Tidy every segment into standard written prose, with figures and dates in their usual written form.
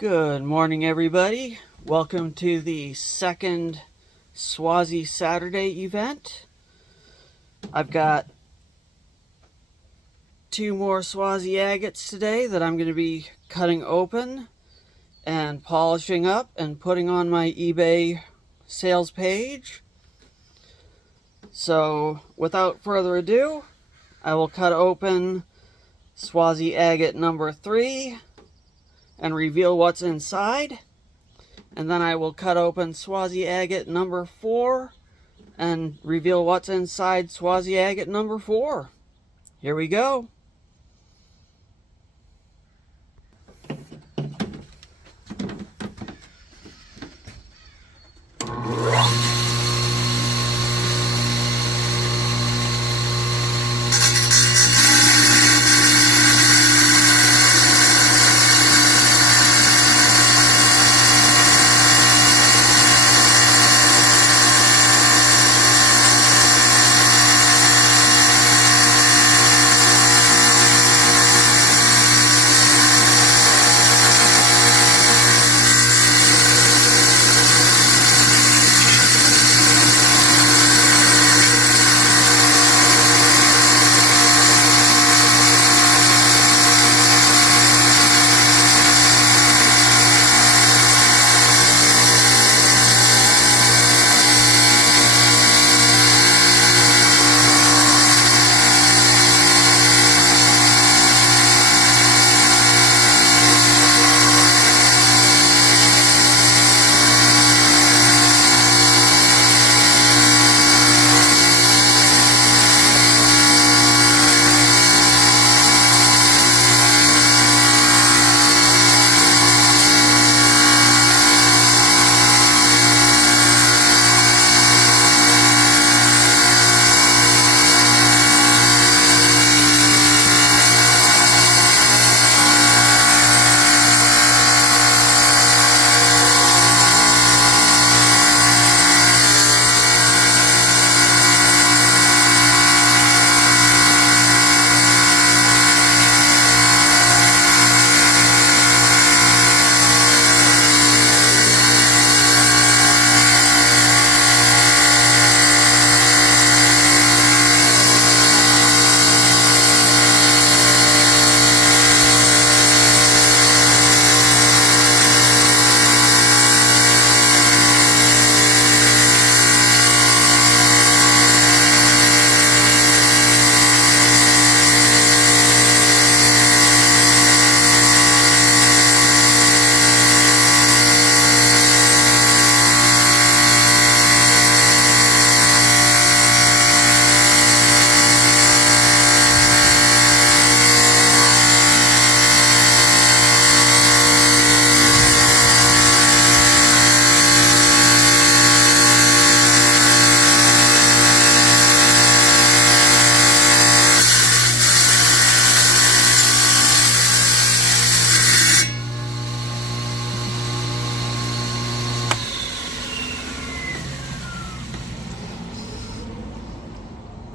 Good morning, everybody. Welcome to the second Swazi Saturday event. I've got two more Swazi Agates today that I'm going to be cutting open and polishing up and putting on my eBay sales page. So without further ado, I will cut open Swazi Agate number 3 and reveal what's inside. And then I will cut open Swazi Agate number 4 and reveal what's inside Swazi Agate number 4. Here we go.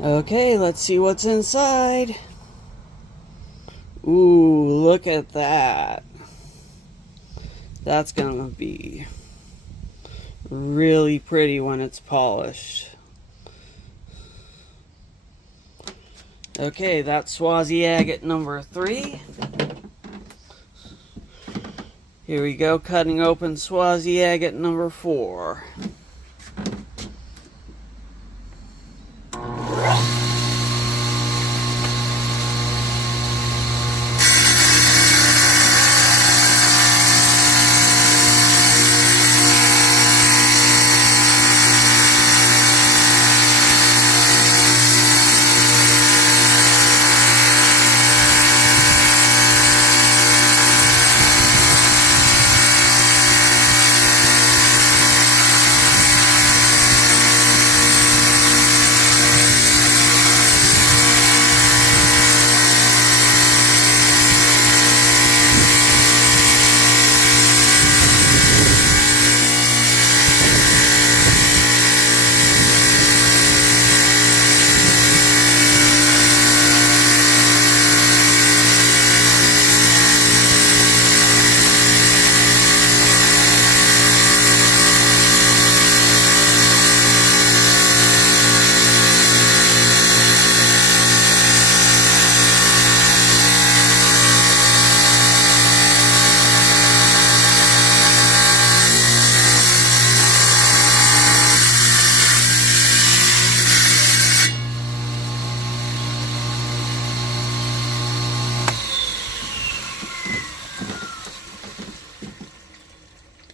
Okay, let's see what's inside. Ooh, look at that. That's gonna be really pretty when it's polished. Okay, that's Swazi Agate number 3. Here we go, cutting open Swazi Agate number 4.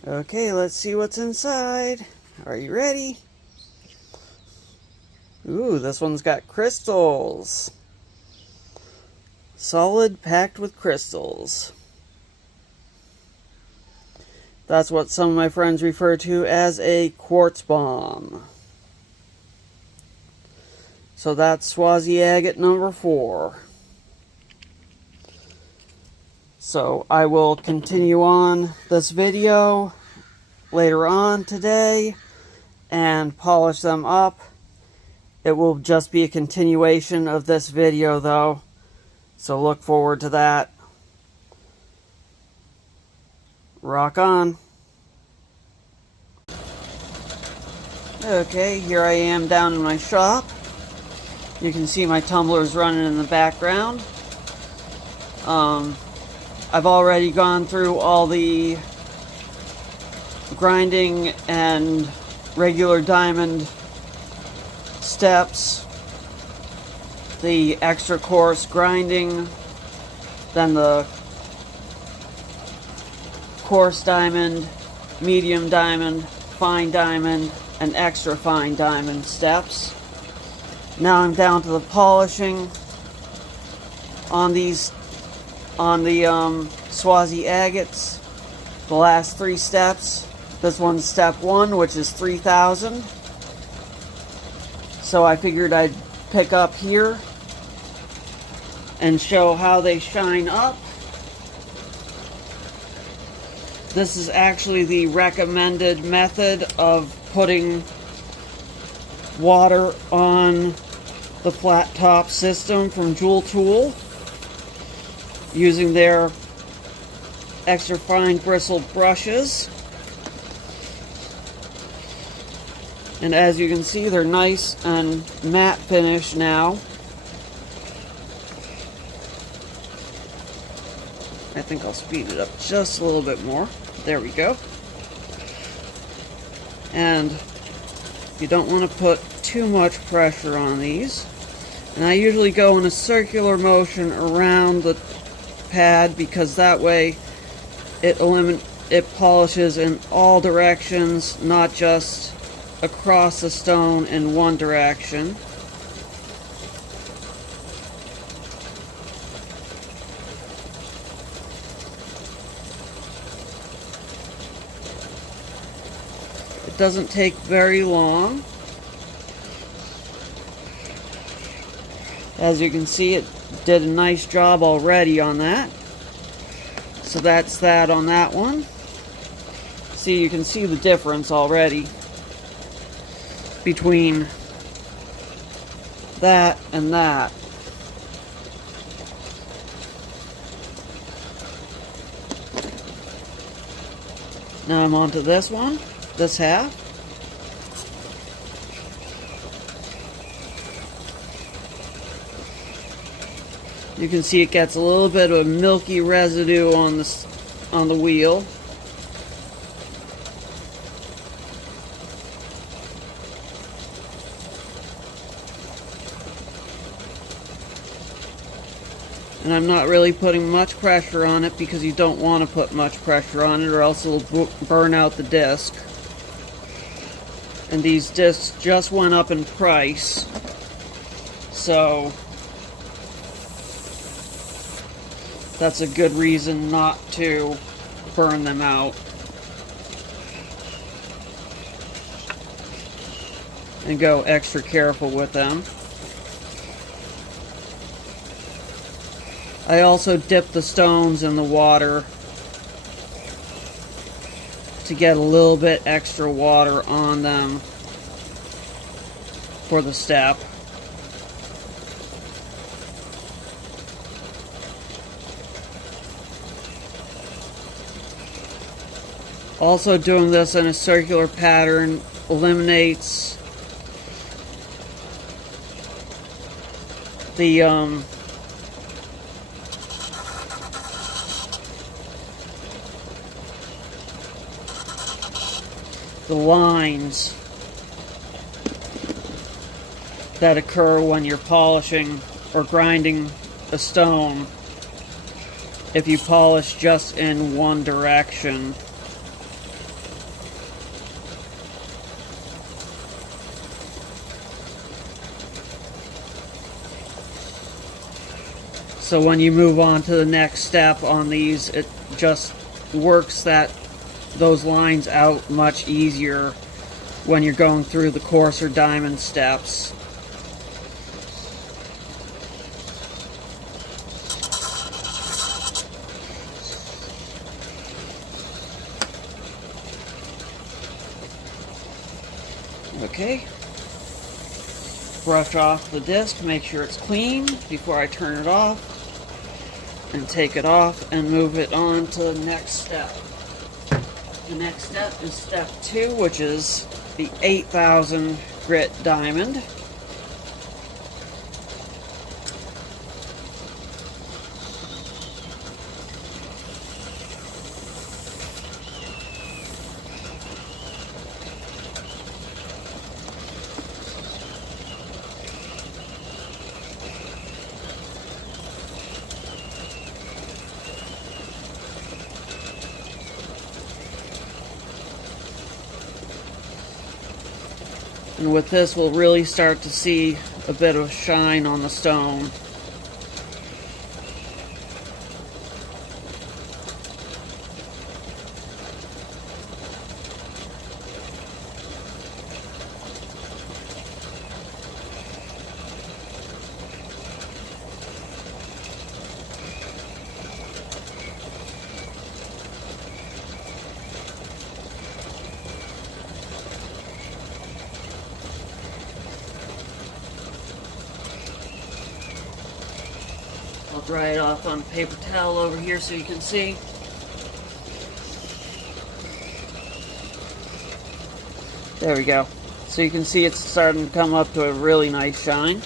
Okay, let's see what's inside. Are you ready? Ooh, this one's got crystals. Solid packed with crystals. That's what some of my friends refer to as a quartz bomb. So that's Swazi Agate number 4. So I will continue on this video later on today and polish them up. It will just be a continuation of this video though, so look forward to that. Rock on. Okay, here I am down in my shop. You can see my tumblers running in the background. I've already gone through all the grinding and regular diamond steps, the extra coarse grinding, then the coarse diamond, medium diamond, fine diamond, and extra fine diamond steps. Now I'm down to the polishing on these, on the Swazi Agates, the last 3 steps. This one's step 1, which is 3,000. So I figured I'd pick up here and show how they shine up. This is actually the recommended method of putting water on the flat top system from Jooltool using their extra fine bristled brushes. And as you can see, they're nice and matte finish now. I think I'll speed it up just a little bit more. There we go. And you don't want to put too much pressure on these. And I usually go in a circular motion around the pad because that way it polishes in all directions, not just across the stone in one direction. It doesn't take very long. As you can see, it did a nice job already on that. So that's that on that one. See, you can see the difference already between that and that. Now I'm on to this one, this half. You can see it gets a little bit of milky residue on the wheel. And I'm not really putting much pressure on it because you don't want to put much pressure on it or else it'll burn out the disc. And these discs just went up in price, so that's a good reason not to burn them out. And go extra careful with them. I also dip the stones in the water to get a little bit extra water on them for the step. Also, doing this in a circular pattern eliminates the lines that occur when you're polishing or grinding a stone if you polish just in one direction. So when you move on to the next step on these, it just works those lines out much easier when you're going through the coarser diamond steps. Okay. Brush off the disc, make sure it's clean before I turn it off, and take it off and move it on to the next step. The next step is step 2, which is the 8,000 grit diamond. And with this, we'll really start to see a bit of shine on the stone. I'll dry it off on a paper towel over here so you can see. There we go. So you can see it's starting to come up to a really nice shine.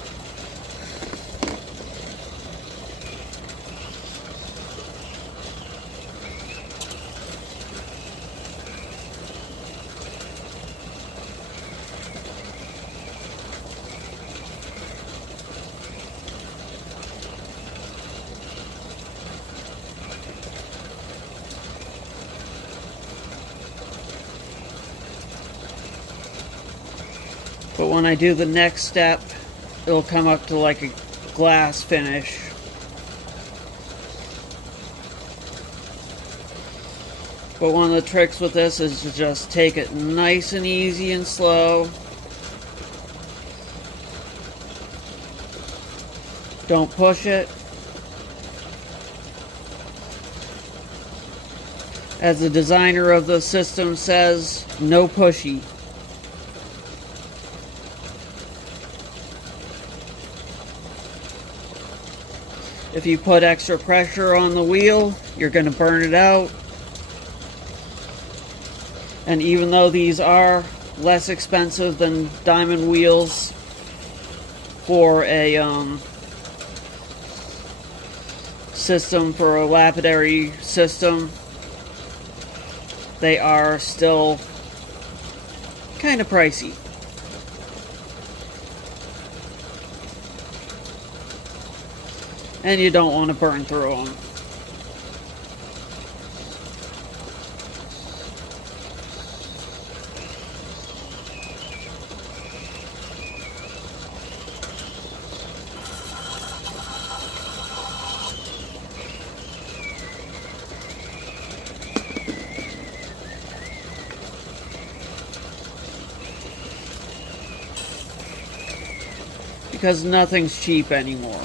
But when I do the next step, it'll come up to like a glass finish. But one of the tricks with this is to just take it nice and easy and slow. Don't push it. As the designer of the system says, no pushy. If you put extra pressure on the wheel, you're going to burn it out. And even though these are less expensive than diamond wheels for a system, for a lapidary system, they are still kind of pricey. And you don't want to burn through them. Because nothing's cheap anymore.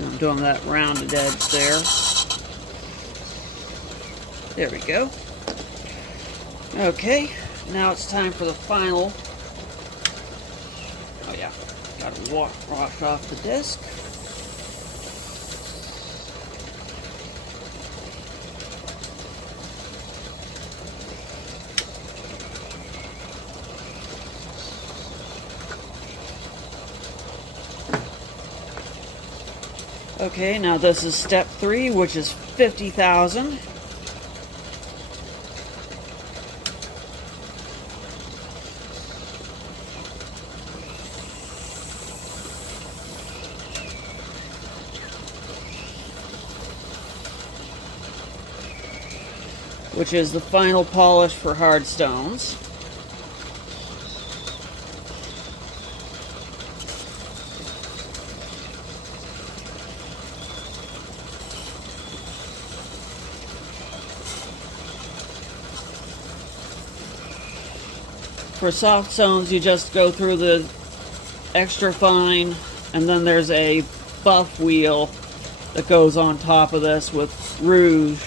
I'm doing that rounded edge there. There we go. Okay, now it's time for the final. Oh yeah, gotta wash off the disc. Okay, now this is step 3, which is 50,000. which is the final polish for hard stones. For soft stones, you just go through the extra fine, and then there's a buff wheel that goes on top of this with rouge.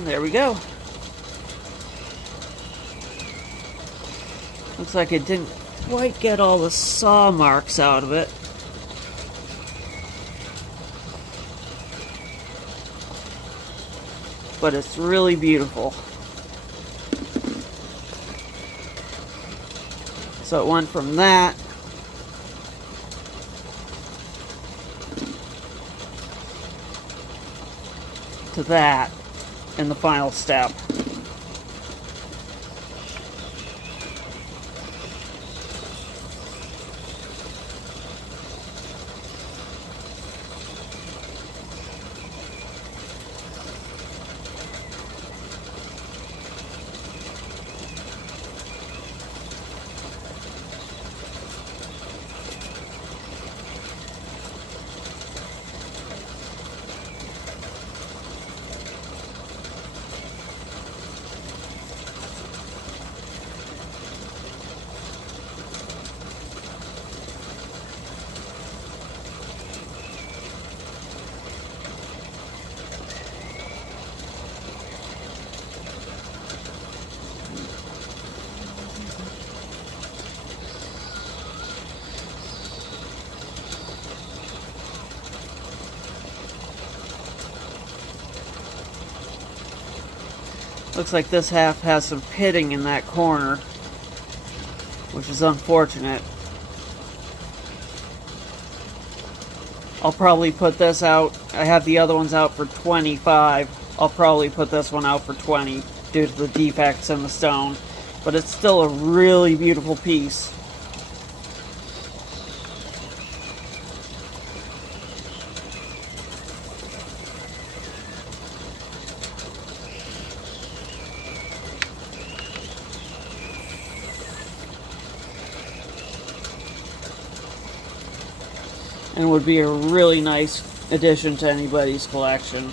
And there we go. Looks like it didn't quite get all the saw marks out of it. But it's really beautiful. So it went from that to that in the final step. Looks like this half has some pitting in that corner, which is unfortunate. I'll probably put this out. I have the other ones out for 25. I'll probably put this one out for 20 due to the defects in the stone. But it's still a really beautiful piece. And would be a really nice addition to anybody's collection.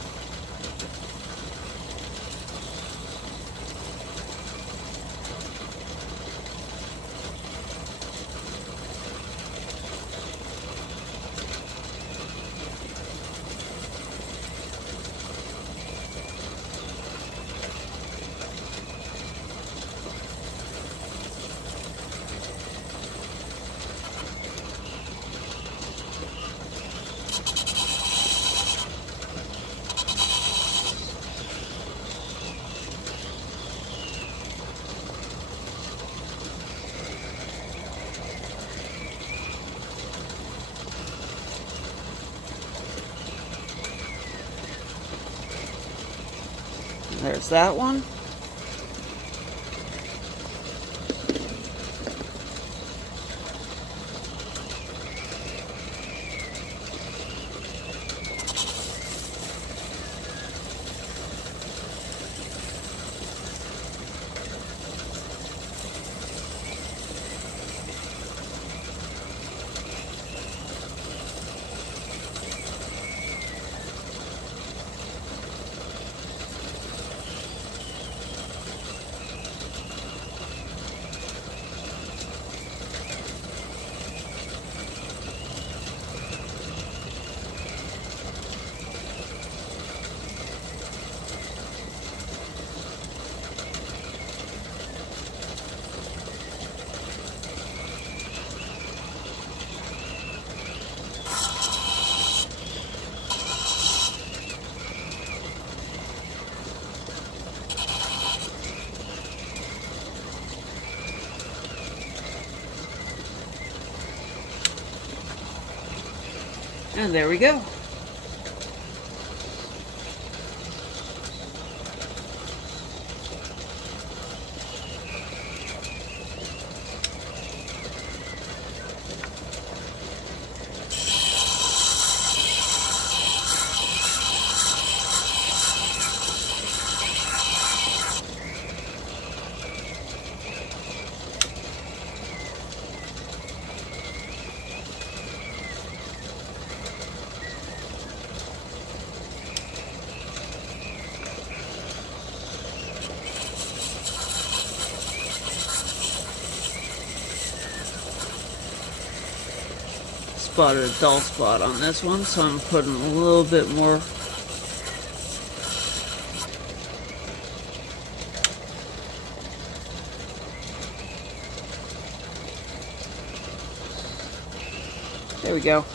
There's that one. And there we go. Spotted a dull spot on this one, so I'm putting a little bit more. There we go.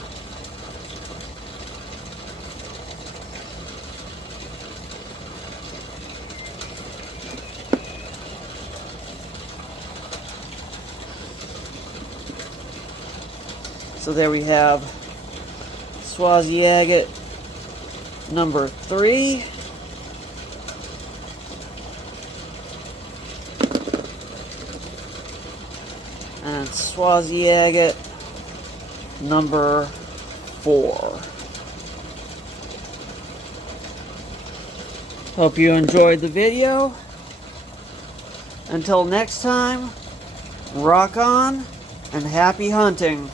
So there we have Swazi Agate number 3. And Swazi Agate number 4. Hope you enjoyed the video. Until next time, rock on and happy hunting.